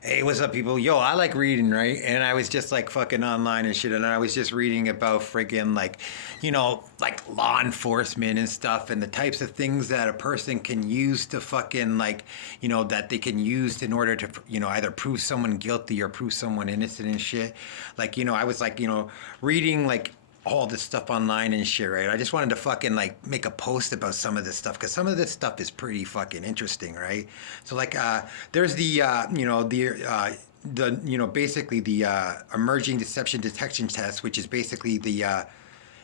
Hey, what's up, people? Yo, I like reading, right? And I was just like fucking online and shit, and I was just reading about friggin' like, like law enforcement and stuff, and the types of things that a person can use to fucking like, that they can use in order to, either prove someone guilty or prove someone innocent and shit. Like, I was like, reading like all this stuff online and shit, right? I just wanted to fucking like make a post about some of this stuff because some of this stuff is pretty fucking interesting, right? So like, there's basically the emerging deception detection test, which is basically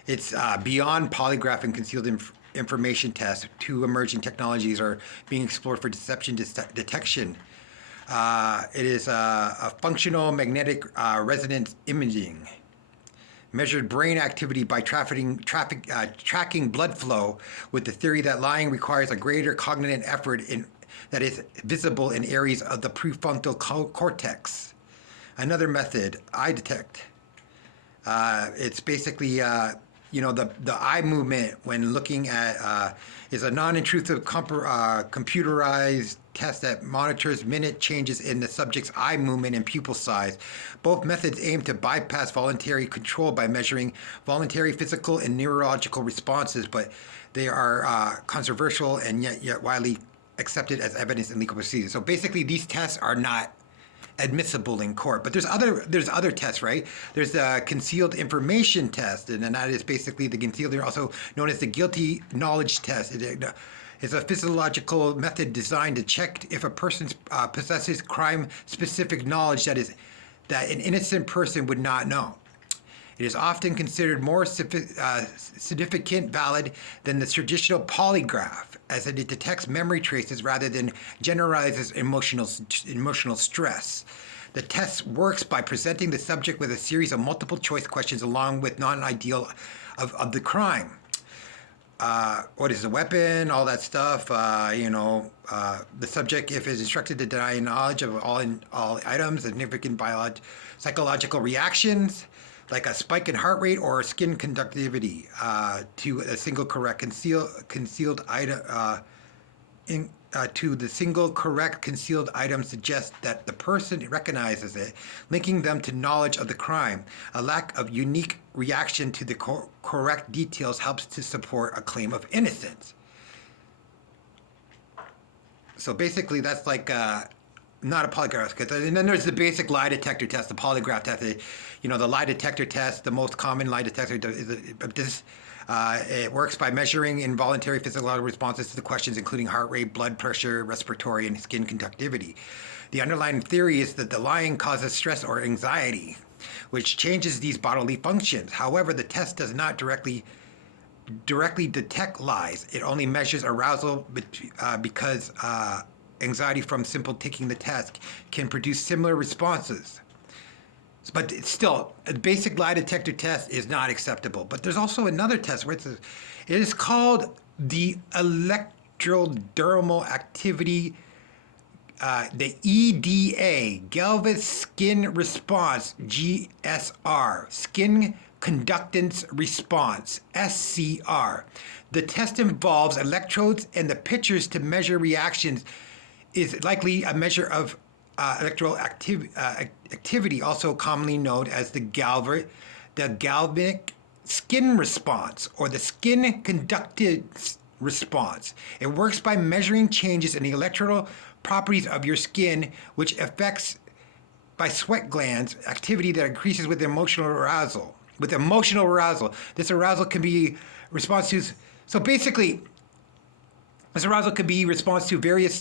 it's beyond polygraph and concealed information test. Two emerging technologies are being explored for deception detection. It is a functional magnetic resonance imaging measured brain activity by tracking blood flow with the theory that lying requires a greater cognitive effort that is visible in areas of the prefrontal cortex. Another method, eye detect. It's basically, the eye movement when looking at is a non-intrusive computerized test that monitors minute changes in the subject's eye movement and pupil size. Both methods aim to bypass voluntary control by measuring voluntary physical and neurological responses, but they are controversial and yet widely accepted as evidence in legal proceedings. So basically, these tests are not admissible in court. But there's other tests, right? There's the concealed information test, and then that is basically the concealed, also known as the guilty knowledge test. It's a physiological method designed to check if a person possesses crime-specific knowledge that an innocent person would not know. It is often considered more significant valid than the traditional polygraph, as it detects memory traces rather than generalizes emotional stress. The test works by presenting the subject with a series of multiple choice questions along with non-ideal of the crime. What is the weapon, all that stuff. The subject, if is instructed to deny knowledge of all items, significant psychological reactions, like a spike in heart rate or skin conductivity to a single correct concealed item. To the single correct concealed item suggests that the person recognizes it, linking them to knowledge of the crime. A lack of unique reaction to the correct details helps to support a claim of innocence. So basically, that's like not a polygraph. And then there's the basic lie detector test, the polygraph test. The lie detector test, the most common lie detector is it works by measuring involuntary physiological responses to the questions, including heart rate, blood pressure, respiratory, and skin conductivity. The underlying theory is that the lying causes stress or anxiety, which changes these bodily functions. However, the test does not directly detect lies. It only measures arousal because anxiety from simple taking the test can produce similar responses. But still, a basic lie detector test is not acceptable. But there's also another test where it is called the electrodermal activity, the EDA, Galvus Skin Response, GSR, Skin Conductance Response, SCR. The test involves electrodes and the pictures to measure reactions is likely a measure of electrical activity, also commonly known as the galvanic skin response or the skin conductance response. It works by measuring changes in the electrical properties of your skin, which affects by sweat glands activity that increases with emotional arousal. This arousal can be response to. So basically, this arousal could be response to various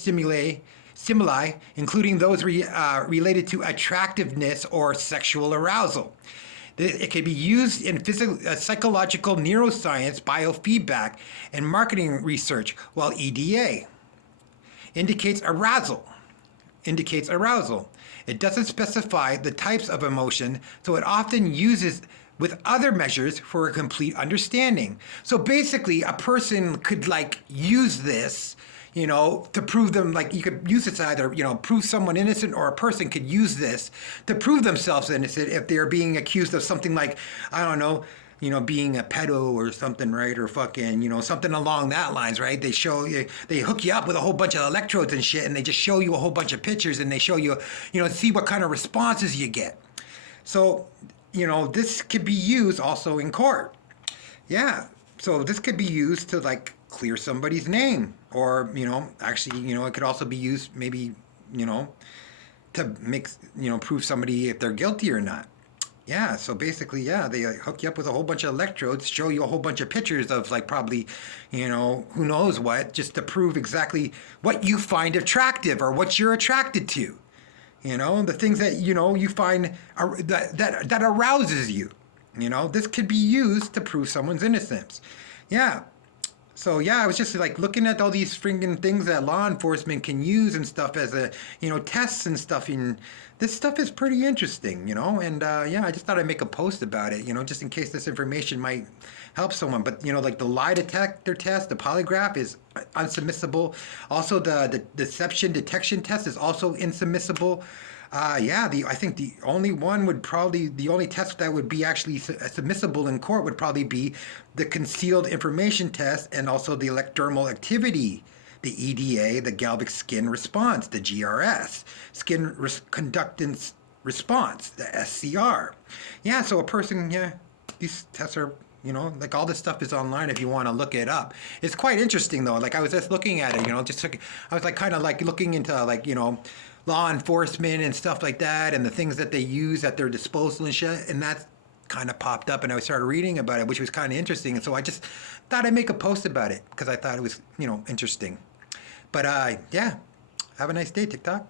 stimuli, including those related to attractiveness or sexual arousal. It can be used in psychological neuroscience, biofeedback, and marketing research, while EDA indicates arousal. It doesn't specify the types of emotion, so it often uses with other measures for a complete understanding. So basically, a person could use this, to prove them, you could use this to either, prove someone innocent, or a person could use this to prove themselves innocent if they're being accused of something like, I don't know, being a pedo or something, right? Or fucking, something along that lines, right? They show you, they hook you up with a whole bunch of electrodes and shit, and they just show you a whole bunch of pictures, and they show you, see what kind of responses you get. So, this could be used also in court. Yeah. So this could be used to like clear somebody's name, or actually, it could also be used maybe, to make prove somebody if they're guilty or not. Yeah, so basically, yeah, they hook you up with a whole bunch of electrodes, show you a whole bunch of pictures of like probably, who knows what, just to prove exactly what you find attractive or what you're attracted to. The things that you find that arouses you. This could be used to prove someone's innocence. Yeah, so yeah, I was just like looking at all these freaking things that law enforcement can use and stuff as tests and stuff. And this stuff is pretty interesting, And yeah, I just thought I'd make a post about it, just in case this information might help someone. But like the lie detector test, the polygraph is unsubmissible. Also, the deception detection test is also insubmissible. Yeah, I think the only test that would be actually submissible in court would probably be the concealed information test, and also the ectodermal activity, the EDA, the Galvic skin response, the GRS, conductance response, the SCR. Yeah, so a person, yeah, these tests are, like all this stuff is online if you want to look it up. It's quite interesting though. Like I was just looking at it, I was like kind of like looking into like, law enforcement and stuff like that, and the things that they use at their disposal and shit, and that kind of popped up, and I started reading about it, which was kind of interesting, and so I just thought I'd make a post about it because I thought it was interesting. But yeah, have a nice day, TikTok.